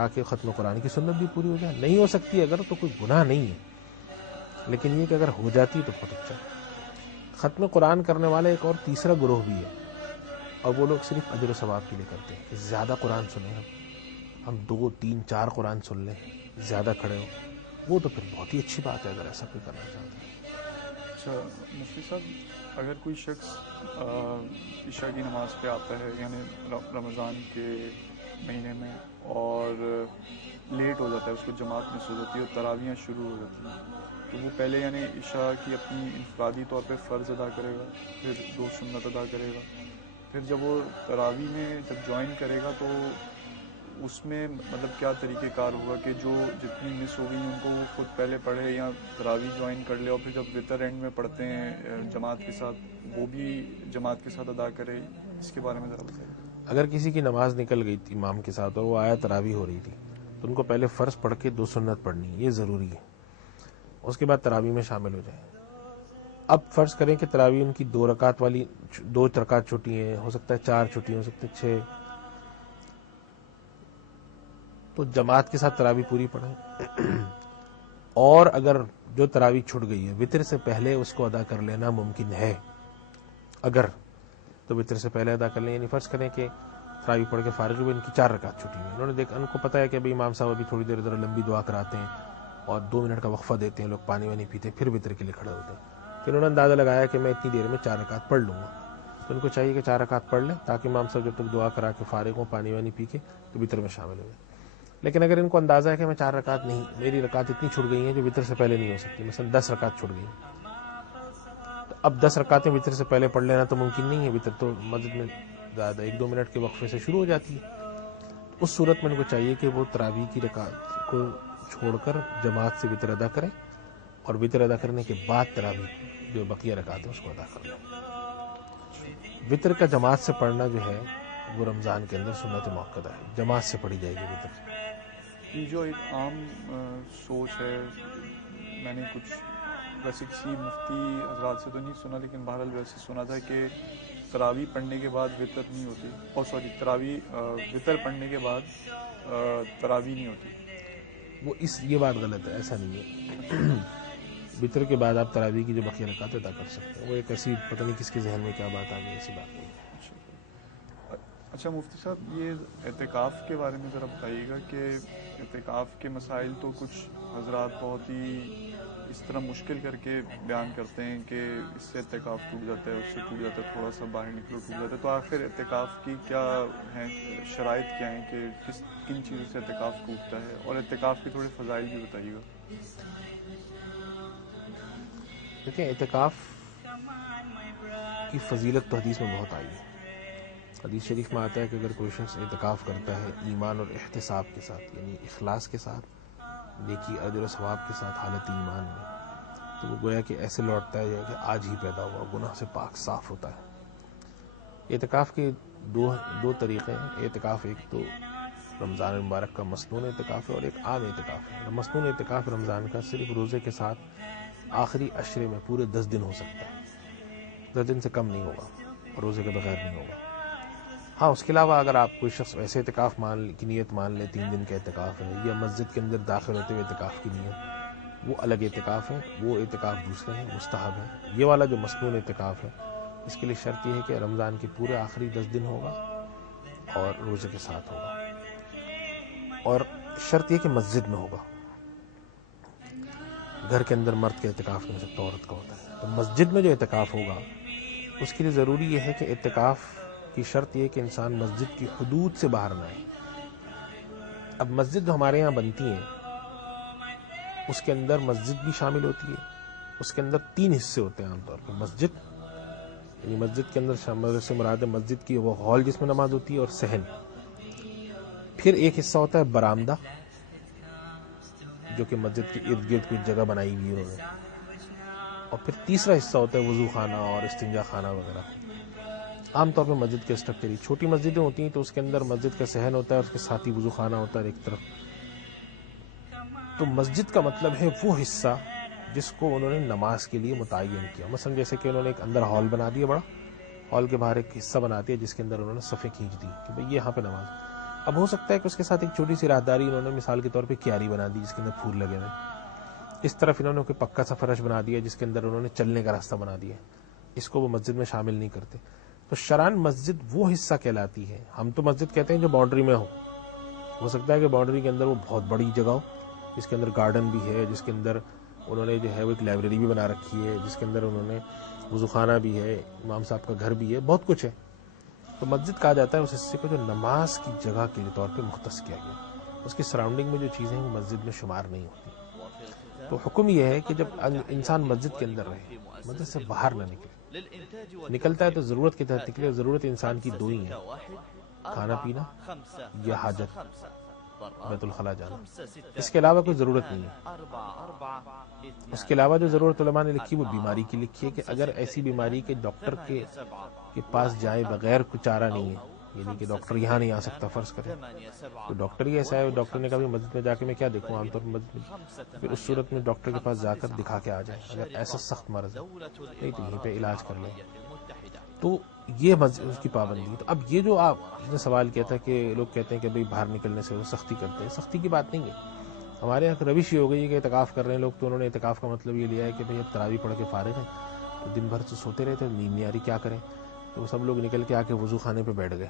تاکہ ختم قرآن کی سنت بھی پوری ہو جائے. نہیں ہو سکتی اگر تو کوئی گناہ نہیں ہے, لیکن یہ کہ اگر ہو جاتی تو بہت اچھا. ختم قرآن کرنے والا ایک اور تیسرا گروہ بھی ہے, اور وہ لوگ صرف اجر و ثواب کے لیے کرتے ہیں کہ زیادہ قرآن سنیں, ہم 2 3 4 قرآن سن لیں, زیادہ کھڑے ہو. وہ تو پھر بہت ہی اچھی بات ہے اگر ایسا کوئی کرنا چاہتا ہے. اچھا مفتی صاحب, اگر کوئی شخص عشاء کی نماز پہ آتا ہے یعنی رمضان کے مہینے میں, اور لیٹ ہو جاتا ہے, اس کو جماعت مس ہو جاتی ہے اور تراویحیں شروع ہو جاتی ہیں, تو وہ پہلے یعنی عشاء کی اپنی انفرادی طور پہ فرض ادا کرے گا, پھر 2 سنت ادا کرے گا, پھر جب وہ تراویح میں جب جوائن کرے گا تو اس میں مطلب کیا طریقہ کار ہوگا کہ جو جتنی مس ہو گئی ان کو وہ خود پہلے پڑھے یا تراویح جوائن کر لے, اور پھر جب وتر اینڈ میں پڑھتے ہیں جماعت کے ساتھ وہ بھی جماعت کے ساتھ ادا کرے؟ اس کے بارے میں ذرا بتائیے. اگر کسی کی نماز نکل گئی تھی امام کے ساتھ اور وہ آیا تراویح ہو رہی تھی, تو ان کو پہلے فرض پڑھ کے 2 سنت پڑھنی, یہ ضروری ہے. اس کے بعد تراویح میں شامل ہو جائیں. اب فرض کریں کہ تراویح ان کی 2 رکعت والی 2 رکعت چھٹی ہیں, ہو سکتا ہے 4 چھٹی, ہو سکتا ہے 6, تو جماعت کے ساتھ تراویح پوری پڑھیں. اور اگر جو تراویح چھٹ گئی ہے وتر سے پہلے اس کو ادا کر لینا ممکن ہے اگر, تو وتر سے پہلے ادا کر لیں. یعنی فرض کریں کہ تراویح پڑھ کے فارغ ہوئے, ان کی 4 رکعت چھٹی ہوئی, انہوں نے دیکھا, ان کو پتا ہے کہ ابھی امام صاحب ابھی تھوڑی دیر ذرا لمبی دعا کراتے ہیں اور 2 منٹ کا وقفہ دیتے ہیں, لوگ پانی وانی پیتے ہیں, پھر وتر کے لیے کھڑے ہوتے ہیں. پھر انہوں نے اندازہ لگایا کہ میں اتنی دیر میں 4 رکعت پڑھ لوں گا, تو ان کو چاہیے کہ 4 رکعت پڑھ لیں تاکہ امام صاحب جب تک دعا کرا کے فارغ ہوں, پانی وانی پی کے, تو وتر میں شامل ہو جائیں. لیکن اگر ان کو اندازہ ہے کہ میں 4 رکعت نہیں, میری رکعت اتنی چھٹ گئی ہیں جو وتر سے پہلے نہیں ہو سکتی, مثلا 10 رکعت چھٹ گئی, تو اب 10 رکعتیں وتر سے پہلے پڑھ لینا تو ممکن نہیں ہے. وتر تو مسجد میں زیادہ 1 2 منٹ کے وقفے سے شروع ہو جاتی ہے. اس صورت میں ان کو چاہیے کہ وہ تراویح کی رکعت کو چھوڑ کر جماعت سے وتر ادا کریں, اور وتر ادا کرنے کے بعد تراویح جو بقیہ رکعت ہے اس کو ادا کر لیں. وتر کا جماعت سے پڑھنا جو ہے وہ رمضان کے اندر سنت موقدہ ہے, جماعت سے پڑھی جائے گی وتر. یہ جو ایک عام سوچ ہے, میں نے کچھ ویسے کسی مفتی حضرات سے تو نہیں سنا, لیکن بہرحال ویسے سنا تھا کہ تراویح پڑھنے کے بعد وتر نہیں ہوتی, تراویح وتر پڑھنے کے بعد تراویح نہیں ہوتی. وہ یہ بات غلط ہے, ایسا نہیں ہے. وتر کے بعد آپ تراویح کی جو بقیہ رکعت ادا کر سکتے ہیں. وہ ایک ایسی پتہ نہیں کس کے ذہن میں کیا بات آ گئی, ایسی بات نہیں. اچھا مفتی صاحب, یہ اعتکاف کے بارے میں ذرا بتائیے گا کہ اعتکاف کے مسائل تو کچھ حضرات بہت ہی اس طرح مشکل کر کے بیان کرتے ہیں کہ اس سے اعتکاف ٹوٹ جاتا ہے, اس سے ٹوٹ جاتا ہے, تھوڑا سا باہر نکلو ٹوٹ جاتا ہے. تو آخر اعتکاف کی کیا ہیں شرائط, کیا ہیں کہ کن چیزوں سے اعتکاف ٹوٹتا ہے, اور اعتکاف کے تھوڑے فضائل بھی بتائیے گا. دیکھیں, اعتکاف کی فضیلت تو حدیث میں بہت آئی ہے. حدیث شریف میں آتا ہے کہ اگر کوئی شخص اعتکاف کرتا ہے ایمان اور احتساب کے ساتھ, یعنی اخلاص کے ساتھ, نیکی اجر و ثواب کے ساتھ, حالت ایمان میں, تو وہ گویا کہ ایسے لوٹتا ہے کہ آج ہی پیدا ہوا, گناہ سے پاک صاف ہوتا ہے. اعتکاف کے دو طریقے ہیں. اعتکاف ایک تو رمضان المبارک کا مسنون اعتکاف ہے, اور ایک عام اعتکاف ہے. مسنون اعتکاف رمضان کا صرف روزے کے ساتھ آخری عشرے میں پورے 10 دن ہو سکتا ہے, 10 دن سے کم نہیں ہوگا, اور روزے کے بغیر نہیں ہوگا. ہاں, اس کے علاوہ اگر آپ کوئی شخص ایسے اعتکاف کی نیت مان لے, 3 دن کا اعتکاف ہے, یا مسجد کے اندر داخل ہوتے ہوئے اعتکاف کی نیت, وہ الگ اعتکاف ہے, وہ اعتکاف دوسرے ہیں, مستحب ہے. یہ والا جو مسنون اعتکاف ہے, اس کے لیے شرط یہ ہے کہ رمضان کے پورے آخری 10 دن ہوگا اور روزے کے ساتھ ہوگا, اور شرط یہ کہ مسجد میں ہوگا. گھر کے اندر مرد کا اعتکاف نہیں ہو سکتا, عورت کا ہوتا ہے. تو مسجد میں جو اعتکاف ہوگا اس کے لیے ضروری یہ ہے کہ اعتکاف کی شرط یہ کہ انسان مسجد کی حدود سے باہر نہ آئے. اب مسجد جو ہمارے یہاں بنتی ہیں اس کے اندر مسجد بھی شامل ہوتی ہے. اس کے اندر 3 حصے ہوتے ہیں عام طور پر. مسجد یعنی مسجد کے اندر سے مراد مسجد کی وہ ہال جس میں نماز ہوتی ہے, اور صحن. پھر ایک حصہ ہوتا ہے برآمدہ, جو کہ مسجد کے ارد گرد کچھ جگہ بنائی ہوئی ہے انہوں نے, اور پھر تیسرا حصہ ہوتا ہے وضو خانہ اور استنجا خانہ وغیرہ. عام طور پہ مسجد کے اسٹرکچر, چھوٹی مسجدیں ہوتی ہیں تو اس کے اندر مسجد کا صحن ہوتا ہے, اس کے ساتھ ہی وضو خانہ ہوتا ہے ایک طرف. تو مسجد کا مطلب ہے وہ حصہ جس کو انہوں نے نماز کے لیے متعین کیا. مثلا جیسے کہ انہوں نے ایک اندر ہال بنا دیا بڑا, ہال کے باہر ایک حصہ بنا دیا جس کے اندر انہوں نے صفیں کھینچ دی کہ بھئی یہاں پہ نماز. اب ہو سکتا ہے کہ اس کے ساتھ ایک چھوٹی سی راہداری انہوں نے مثال کے طور پہ کیاری بنا دی جس کے اندر پھول لگے ہوئے، اس طرف انہوں نے کوئی پکا سا فرش بنا دیا جس کے اندر انہوں نے چلنے کا راستہ بنا دیا، اس کو وہ مسجد میں شامل نہیں کرتے. تو شرعاً مسجد وہ حصہ کہلاتی ہے. ہم تو مسجد کہتے ہیں جو باؤنڈری میں ہو سکتا ہے کہ باؤنڈری کے اندر وہ بہت بڑی جگہ ہو جس کے اندر گارڈن بھی ہے، جس کے اندر انہوں نے جو ہے وہ ایک لائبریری بھی بنا رکھی ہے، جس کے اندر انہوں نے وضو خانہ بھی ہے، امام صاحب کا گھر بھی ہے، بہت کچھ ہے. تو مسجد کہا جاتا ہے اس حصے کو جو نماز کی جگہ کے طور پہ مختص کیا گیا. اس کی سراؤنڈنگ میں جو چیزیں ہیں وہ مسجد میں شمار نہیں ہوتی. تو حکم یہ ہے کہ جب انسان مسجد کے اندر رہے، مسجد سے باہر نہ نکلتا ہے تو ضرورت کے تحت نکلے. ضرورت انسان کی دو ہی ہے، کھانا پینا یا حاجت، بیت الخلاء جانا. اس کے علاوہ کوئی ضرورت نہیں ہے. اس کے علاوہ جو ضرورت علماء نے لکھی وہ بیماری کی لکھی ہے کہ اگر ایسی بیماری کے ڈاکٹر کے پاس جائے بغیر کوئی چارہ نہیں ہے، یعنی کہ ڈاکٹر یہاں نہیں آ سکتا فرض کریں تو ڈاکٹر ہی ایسا ہے، ڈاکٹر نے کہا مسجد میں جا کے میں کیا دیکھوں، عام طور پر مسجد میں، پھر اس صورت میں ڈاکٹر کے پاس جا کر دکھا کے آ جائے. اگر ایسا سخت مرض ہے نہیں تو یہیں پہ علاج کر لیں. تو یہ مسجد اس کی پابندی. تو اب یہ جو آپ نے سوال کیا تھا کہ لوگ کہتے ہیں کہ بھئی باہر نکلنے سے وہ سختی کرتے ہیں، سختی کی بات نہیں ہے. ہمارے یہاں روش یہ ہو گئی ہے کہ اعتکاف کر رہے ہیں لوگ، تو انہوں نے اعتکاف کا مطلب یہ لیا ہے کہ بھئی اب تراویح پڑھ کے فارغ ہیں تو دن بھر تو سوتے رہتے، نیند نہیں آ رہی کیا کریں. تو سب لوگ نکل کے آ کے وضو خانے پہ بیٹھ گئے،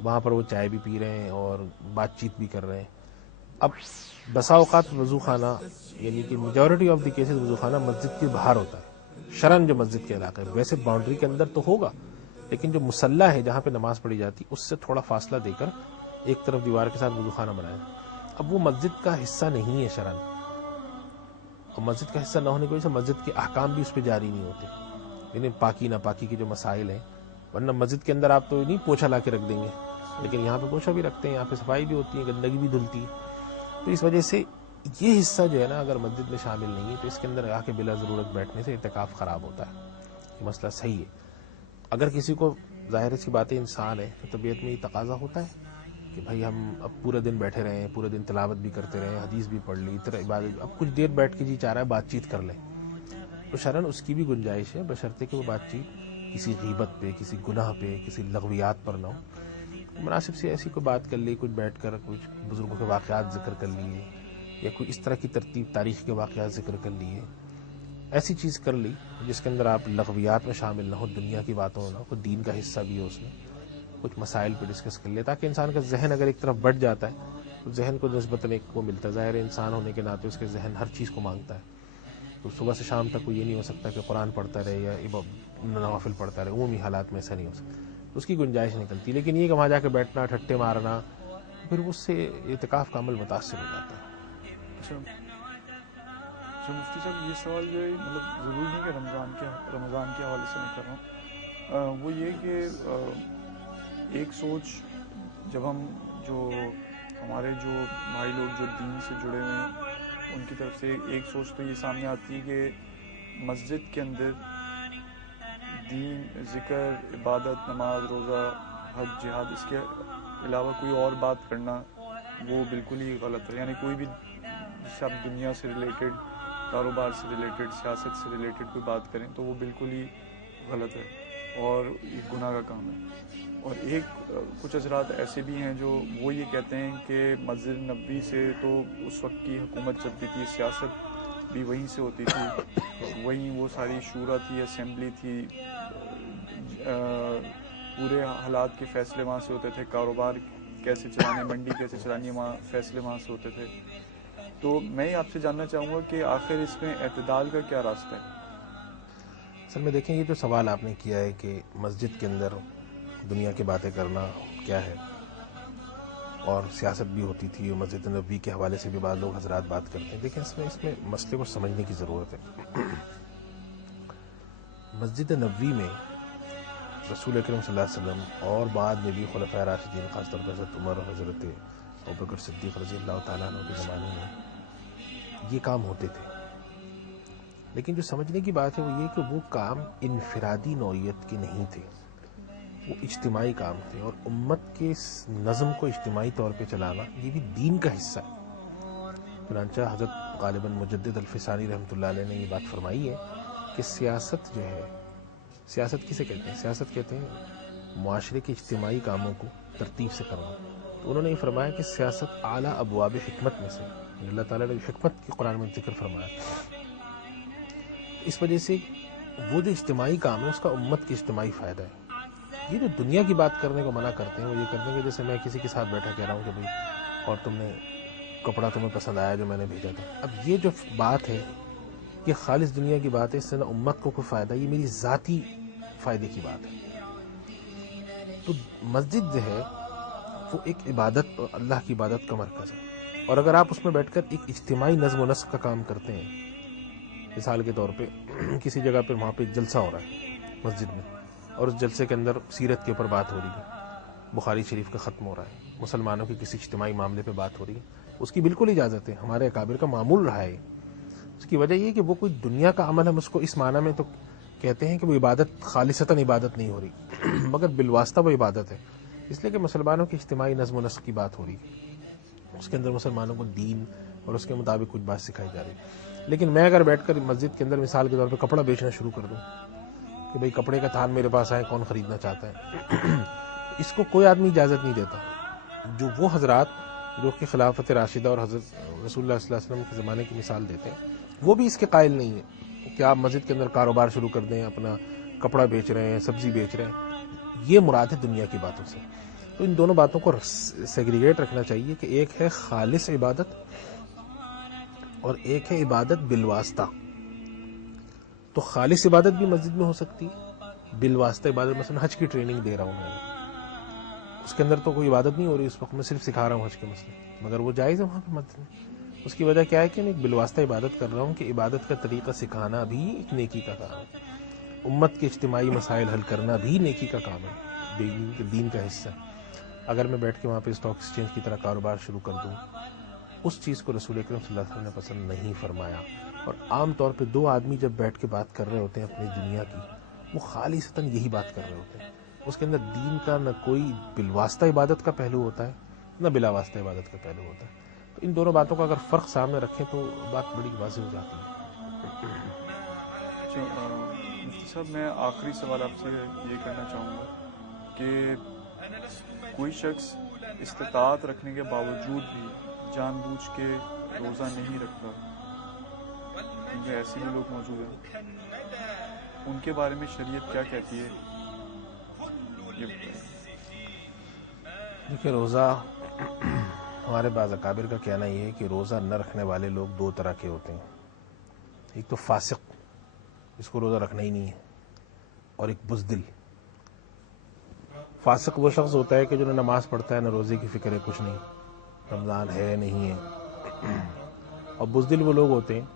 وہاں پر وہ چائے بھی پی رہے ہیں اور بات چیت بھی کر رہے ہیں. اب بسا اوقات وضو خانہ یعنی کہ میجورٹی آف دی کیسز وضو خانہ مسجد کے باہر ہوتا ہے، شرعاً جو مسجد کے علاقے، ویسے باؤنڈری کے اندر تو ہوگا لیکن جو مصلی ہے جہاں پہ نماز پڑھی جاتی اس سے تھوڑا فاصلہ دے کر ایک طرف دیوار کے ساتھ وضو خانہ بنایا. اب وہ مسجد کا حصہ نہیں ہے شرعاً، اور مسجد کا حصہ نہ ہونے کی وجہ سے مسجد کے احکام بھی اس پہ جاری نہیں ہوتے، یعنی پاکی ناپاکی کے جو مسائل ہیں. ورنہ مسجد کے اندر آپ تو نہیں پوچھا لا کے رکھ دیں گے، لیکن یہاں پہ پوچھا بھی رکھتے ہیں، یہاں پہ صفائی بھی ہوتی ہے، گندگی بھی دھلتی ہے. تو اس وجہ سے یہ حصہ جو ہے نا اگر مسجد میں شامل نہیں ہے تو اس کے اندر آ کے بلا ضرورت بیٹھنے سے اعتکاف خراب ہوتا ہے. یہ مسئلہ صحیح ہے. اگر کسی کو ظاہر سی باتیں انسان ہے تو طبیعت میں یہ تقاضا ہوتا ہے کہ بھائی ہم اب پورے دن بیٹھے رہے ہیں، پورے دن تلاوت بھی کرتے رہے، حدیث بھی پڑھ لی، طرح عبادت، اب کچھ دیر بیٹھ کے جی چاہ رہا ہے بات چیت کر لیں، تو شرعاً اس کی بھی گنجائش ہے بشرطے کہ وہ بات چیت کسی غیبت پہ، کسی گناہ پہ، کسی لغویات پر نہ ہو. مناسب سی ایسی کوئی بات کر لی، کچھ بیٹھ کر کچھ بزرگوں کے واقعات ذکر کر لیے یا کوئی اس طرح کی ترتیب تاریخ کے واقعات ذکر کر لیے، ایسی چیز کر لی جس کے اندر آپ لغویات میں شامل نہ ہو، دنیا کی باتوں نہ ہو، دین کا حصہ بھی ہو، اس میں کچھ مسائل پہ ڈسکس کر لے تاکہ انسان کا ذہن اگر ایک طرف بڑھ جاتا ہے تو ذہن کو نسبتاً ایک کو ملتا ہے. ظاہر انسان ہونے کے ناطے اس کے ذہن ہر چیز کو مانگتا ہے، تو صبح سے شام تک کوئی یہ نہیں ہو سکتا کہ قرآن پڑھتا رہے یا نوافل پڑھتا رہے. عمومی حالات میں ایسا نہیں ہو سکتا، اس کی گنجائش نکلتی. لیکن یہ کہ وہاں جا کے بیٹھنا، ٹھٹے مارنا، پھر اس سے اعتکاف کا عمل متاثر ہو جاتا ہے. اچھا مفتی صاحب، یہ سوال جو ہے مطلب ضروری نہیں کہ رمضان کے حوالے سے میں کر رہا ہوں، وہ یہ کہ ایک سوچ جب ہم جو ہمارے جو بھائی لوگ جو دین سے جڑے ہوئے ہیں ان کی طرف سے ایک سوچ تو یہ سامنے آتی ہے کہ مسجد کے اندر دین، ذکر، عبادت، نماز، روزہ، حج، جہاد، اس کے علاوہ کوئی اور بات کرنا وہ بالکل ہی غلط ہے. یعنی کوئی بھی جس سے آپ دنیا سے ریلیٹڈ، کاروبار سے ریلیٹڈ، سیاست سے ریلیٹڈ کوئی بات کریں تو وہ بالکل ہی غلط ہے اور یہ گناہ کا کام ہے. اور کچھ حضرات ایسے بھی ہیں جو وہ یہ کہتے ہیں کہ مسجد نبوی سے تو اس وقت کی حکومت چلتی تھی، سیاست بھی وہیں سے ہوتی تھی، وہیں وہ ساری شورا تھی، اسمبلی تھی، پورے حالات کے فیصلے وہاں سے ہوتے تھے، کاروبار کیسے چلانے، منڈی کیسے چلانی ہے، وہاں فیصلے وہاں سے ہوتے تھے. تو میں آپ سے جاننا چاہوں گا کہ آخر اس میں اعتدال کا کیا راستہ ہے؟ اصل میں دیکھیں یہ جو سوال آپ نے کیا ہے کہ مسجد کے اندر دنیا کی باتیں کرنا کیا ہے، اور سیاست بھی ہوتی تھی، اور مسجد نبوی کے حوالے سے بھی بعض لوگ حضرات بات کرتے ہیں. دیکھیں اس میں مسئلے کو سمجھنے کی ضرورت ہے. مسجد نبوی میں رسول اکرم صلی اللہ علیہ وسلم اور بعد میں بھی خلفائے راشدین، خاص طور پر حضرت عمر اور حضرت ابوبکر صدیق رضی اللہ تعالیٰ عنہ کے زمانے میں یہ کام ہوتے تھے. لیکن جو سمجھنے کی بات ہے وہ یہ کہ وہ کام انفرادی نوعیت کے نہیں تھے، وہ اجتماعی کام تھے، اور امت کے نظم کو اجتماعی طور پہ چلانا یہ بھی دین کا حصہ ہے. چنانچہ حضرت غالباً مجدد الفسانی رحمۃ اللہ علیہ نے یہ بات فرمائی ہے کہ سیاست جو ہے، سیاست کسے کہتے ہیں؟ سیاست کہتے ہیں معاشرے کے اجتماعی کاموں کو ترتیب سے کرنا. تو انہوں نے یہ فرمایا کہ سیاست اعلیٰ ابواب حکمت میں سے، اللہ تعالیٰ نے حکمت کی قرآن میں ذکر فرمایا، اس وجہ سے وہ جو اجتماعی کام ہے اس کا امت کی اجتماعی فائدہ ہے۔ یہ جو دنیا کی بات کرنے کو منع کرتے ہیں وہ یہ کرتے ہیں کہ جیسے میں کسی کے ساتھ بیٹھا کہہ رہا ہوں کہ بھائی اور تم نے کپڑا تمہیں پسند آیا جو میں نے بھیجا تھا، اب یہ جو بات ہے یہ خالص دنیا کی بات ہے، اس سے نہ امت کو کوئی فائدہ، یہ میری ذاتی فائدے کی بات ہے۔ تو مسجد جو ہے وہ ایک عبادت اور اللہ کی عبادت کا مرکز ہے، اور اگر آپ اس میں بیٹھ کر ایک اجتماعی نظم و نسق کا کام کرتے ہیں، مثال کے طور پہ کسی جگہ پہ وہاں پہ جلسہ ہو رہا ہے مسجد میں، اور اس جلسے کے اندر سیرت کے اوپر بات ہو رہی ہے، بخاری شریف کا ختم ہو رہا ہے، مسلمانوں کے کسی اجتماعی معاملے پہ بات ہو رہی ہے، اس کی بالکل اجازت ہے، ہمارے اکابر کا معمول رہا ہے۔ اس کی وجہ یہ کہ وہ کوئی دنیا کا عمل، ہم اس کو اس معنی میں تو کہتے ہیں کہ وہ عبادت خالصتاً عبادت نہیں ہو رہی مگر بالواسطہ وہ عبادت ہے، اس لیے کہ مسلمانوں کی اجتماعی نظم و نسق کی بات ہو رہی ہے، اس کے اندر مسلمانوں کو دین اور اس کے مطابق کچھ بات سکھائی جا رہی ہے۔ لیکن میں اگر بیٹھ کر مسجد کے اندر مثال کے طور پہ کپڑا بیچنا شروع کر دوں کہ بھئی کپڑے کا تھان میرے پاس آئے، کون خریدنا چاہتا ہے، اس کو کوئی آدمی اجازت نہیں دیتا۔ جو وہ حضرات جو کہ خلافت راشدہ اور حضرت رسول اللہ صلی اللہ علیہ وسلم کے زمانے کی مثال دیتے ہیں، وہ بھی اس کے قائل نہیں ہیں کہ آپ مسجد کے اندر کاروبار شروع کر دیں، اپنا کپڑا بیچ رہے ہیں، سبزی بیچ رہے ہیں، یہ مراد ہے دنیا کی باتوں سے۔ تو ان دونوں باتوں کو سیگریگیٹ رکھنا چاہیے کہ ایک ہے خالص عبادت اور ایک ہے عبادت بالواسطہ۔ تو خالص عبادت بھی مسجد میں ہو سکتی ہے، بالواسطہ عبادت مثلا حج کی ٹریننگ دے رہا ہوں میں، اس کے اندر تو کوئی عبادت نہیں ہو رہی، اس وقت میں صرف سکھا رہا ہوں حج کے مسئلے، مگر وہ جائز ہے وہاں پہ مسجد میں۔ اس کی وجہ کیا ہے کہ میں ایک بالواسطہ عبادت کر رہا ہوں، کہ عبادت کا طریقہ سکھانا بھی ایک نیکی کا کام ہے، امت کے اجتماعی مسائل حل کرنا بھی نیکی کا کام ہے، دین کا حصہ ہے۔ اگر میں بیٹھ کے وہاں پہ اسٹاک ایکسچینج کی طرح کاروبار شروع کر دوں، اس چیز کو رسول اکرم صلی اللہ علیہ وسلم نے پسند نہیں فرمایا۔ اور عام طور پہ دو آدمی جب بیٹھ کے بات کر رہے ہوتے ہیں اپنی دنیا کی، وہ خالصتاً یہی بات کر رہے ہوتے ہیں، اس کے اندر دین کا نہ کوئی بالواسطہ عبادت کا پہلو ہوتا ہے نہ بلا واسطہ عبادت کا پہلو ہوتا ہے۔ تو ان دونوں باتوں کا اگر فرق سامنے رکھیں تو بات بڑی واضح ہو جاتی ہے۔ مفتی صاحب، میں آخری سوال آپ سے یہ کرنا چاہوں گا کہ کوئی شخص استطاعت رکھنے کے باوجود بھی جان بوجھ کے روزہ نہیں رکھتا، کیونکہ ایسے بھی لوگ موجود ہیں، ان کے بارے میں شریعت کیا کہتی ہے؟ یہ بتائیں۔ دیکھیے، روزہ ہمارے بعض اکابر کا کہنا یہ ہے کہ روزہ نہ رکھنے والے لوگ دو طرح کے ہوتے ہیں، ایک تو فاسق جس کو روزہ رکھنا ہی نہیں ہے، اور ایک بزدل۔ فاسق وہ شخص ہوتا ہے کہ جو نہ نماز پڑھتا ہے نہ روزے کی فکر ہے، کچھ نہیں، رمضان ہے نہیں ہے۔ اور بزدل وہ لوگ ہوتے ہیں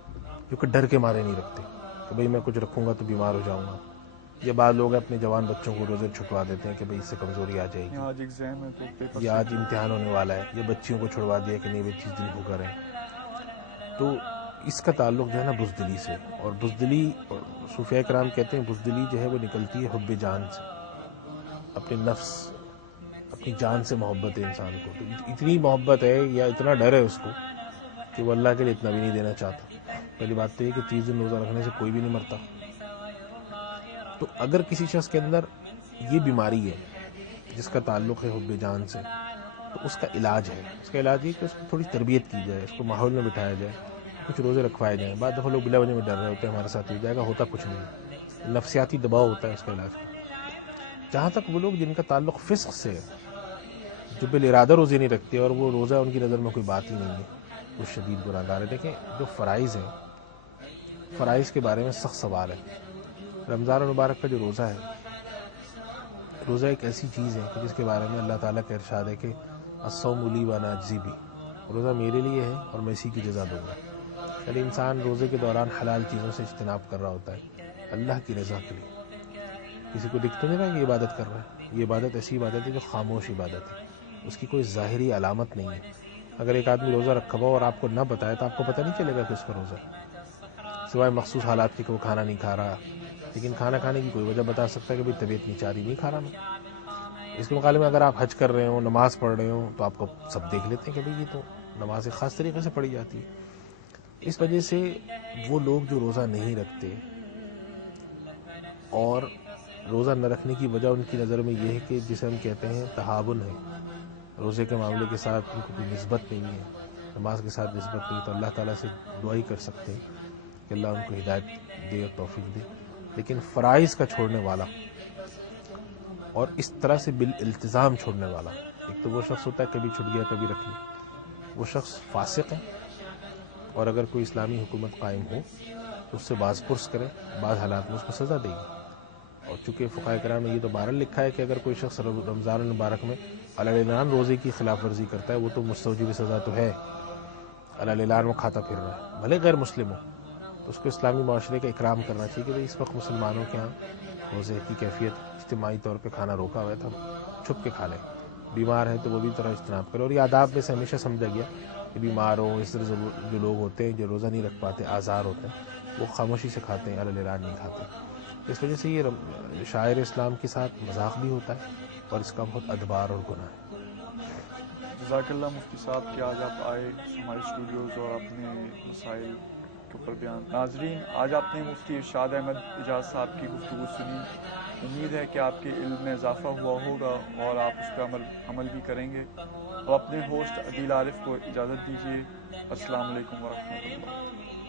جو کہ ڈر کے مارے نہیں رکھتے کہ بھئی میں کچھ رکھوں گا تو بیمار ہو جاؤں گا۔ یہ بعض لوگ اپنے جوان بچوں کو روزے چھٹوا دیتے ہیں کہ بھئی اس سے کمزوری آ جائے گی، آج ایگزام ہے تو پیپر، یا آج امتحان ہونے والا ہے، یہ بچیوں کو چھڑوا دیا کہ نہیں بھئی 30 دن بھوکا رہیں۔ تو اس کا تعلق جو ہے نا بزدلی سے، اور بزدلی صوفیاء کرام کہتے ہیں بزدلی جو ہے وہ نکلتی ہے حب جان سے، اپنے نفس اپنی جان سے محبت ہے انسان کو، تو اتنی محبت ہے یا اتنا ڈر ہے اس کو کہ وہ اللہ کے لیے اتنا بھی نہیں دینا چاہتا۔ پہلی بات تو یہ کہ 30 دن روزہ رکھنے سے کوئی بھی نہیں مرتا۔ تو اگر کسی شخص کے اندر یہ بیماری ہے جس کا تعلق ہے حب جان سے، تو اس کا علاج ہے، اس کا علاج یہ کہ اس کو تھوڑی تربیت کی جائے، اس کو ماحول میں بٹھایا جائے، کچھ روزے رکھوائے جائیں۔ بعض دفعہ لوگ بلا وجہ میں ڈر رہے ہوتے ہیں ہمارے ساتھ ہو جائے گا، ہوتا کچھ نہیں، نفسیاتی دباؤ ہوتا ہے اس کا علاج کا۔ جہاں تک وہ لوگ جن کا تعلق فسق سے ہے، جو بالارادہ روزے نہیں رکھتے اور وہ روزہ ان کی نظر میں کوئی بات ہی نہیں ہے، وہ شدید گناہگار ہے۔ دیکھیں، جو فرائض ہیں، فرائض کے بارے میں سخت سوال ہے۔ رمضان المبارک کا جو روزہ ہے، روزہ ایک ایسی چیز ہے کہ جس کے بارے میں اللہ تعالیٰ کا ارشاد ہے کہ الصوم لی وانا اجزی بہ، روزہ میرے لیے ہے اور میں اسی کی جزا دوں گا۔ یعنی انسان روزے کے دوران حلال چیزوں سے اجتناب کر رہا ہوتا ہے اللہ کی رضا کے لیے۔ کسی کو دکھ تو نہیں رہا کہ یہ عبادت کر رہا ہے، یہ عبادت ایسی عبادت ہے جو خاموش عبادت ہے، اس کی کوئی ظاہری علامت نہیں ہے۔ اگر ایک آدمی روزہ رکھا ہوا اور آپ کو نہ بتائے تو آپ کو پتہ نہیں چلے گا کہ اس کا روزہ ہے، سوائے مخصوص حالات کے کہ وہ کھانا نہیں کھا رہا، لیکن کھانا کھانے کی کوئی وجہ بتا سکتا ہے کہ بھئی طبیعت نہیں چاہ رہی، نہیں کھا رہا میں۔ اس کے مقابلے میں اگر آپ حج کر رہے ہوں، نماز پڑھ رہے ہوں، تو آپ کو سب دیکھ لیتے ہیں کہ بھئی یہ تو نماز ایک خاص طریقے سے پڑھی جاتی ہے۔ اس وجہ سے وہ لوگ جو روزہ نہیں رکھتے، اور روزہ نہ رکھنے کی وجہ ان کی نظر میں یہ ہے کہ جسے ہم کہتے ہیں تہاون ہے، روزے کے معاملے کے ساتھ ان کو کوئی نسبت نہیں ہے، نماز کے ساتھ نسبت نہیں، تو اللہ تعالیٰ سے دعا ہی کر سکتے ہیں کہ اللہ ان کو ہدایت دے اور توفیق دے. لیکن فرائض کا چھوڑنے والا اور اس طرح سے بالالتزام چھوڑنے والا، ایک تو وہ شخص ہوتا ہے کبھی چھٹ گیا کبھی رکھ لیا، وہ شخص فاسق ہے، اور اگر کوئی اسلامی حکومت قائم ہو تو اس سے باز پرس کرے، بعض حالات میں اس کو سزا دے گی. اور چونکہ فقہائے کرام نے یہ تو بہرحال لکھا ہے کہ اگر کوئی شخص رمضان المبارک میں اعلان روزے کی خلاف ورزی کرتا ہے وہ تو مستوجب سزا تو ہے، اعلان وہ کھاتا پھر رہا ہے بھلے غیر مسلم ہو، تو اس کو اسلامی معاشرے کا اکرام کرنا چاہیے کہ بھئی اس وقت مسلمانوں کے ہاں روزے کی کیفیت اجتماعی طور پہ کھانا روکا ہوا ہے تو ہم چھپ کے کھا لیں، بیمار ہے تو وہ بھی طرح اجتناب کرے. اور یہ آداب میں سے ہمیشہ سمجھا گیا کہ بیمار ہو، اس طرح جو لوگ ہوتے ہیں جو روزہ نہیں رکھ پاتے، آزار ہوتے ہیں، وہ خاموشی سے کھاتے ہیں، اعلان نہیں کھاتے. اس وجہ سے یہ شاعر اسلام کے ساتھ مذاق بھی ہوتا ہے اور اس کا بہت ادبار اور گناہ ہے. جزاک اللہ مفتی صاحب کہ آج آپ آئے ہمارے اسٹوڈیوز اور اپنے مسائل کے اوپر بیان. ناظرین، آج آپ نے مفتی ارشاد احمد اجاز صاحب کی گفتگو سنی. امید ہے کہ آپ کے علم میں اضافہ ہوا ہوگا اور آپ اس پہ عمل بھی کریں گے. اب اپنے ہوسٹ عدیل عارف کو اجازت دیجیے. السلام علیکم ورحمۃ اللہ.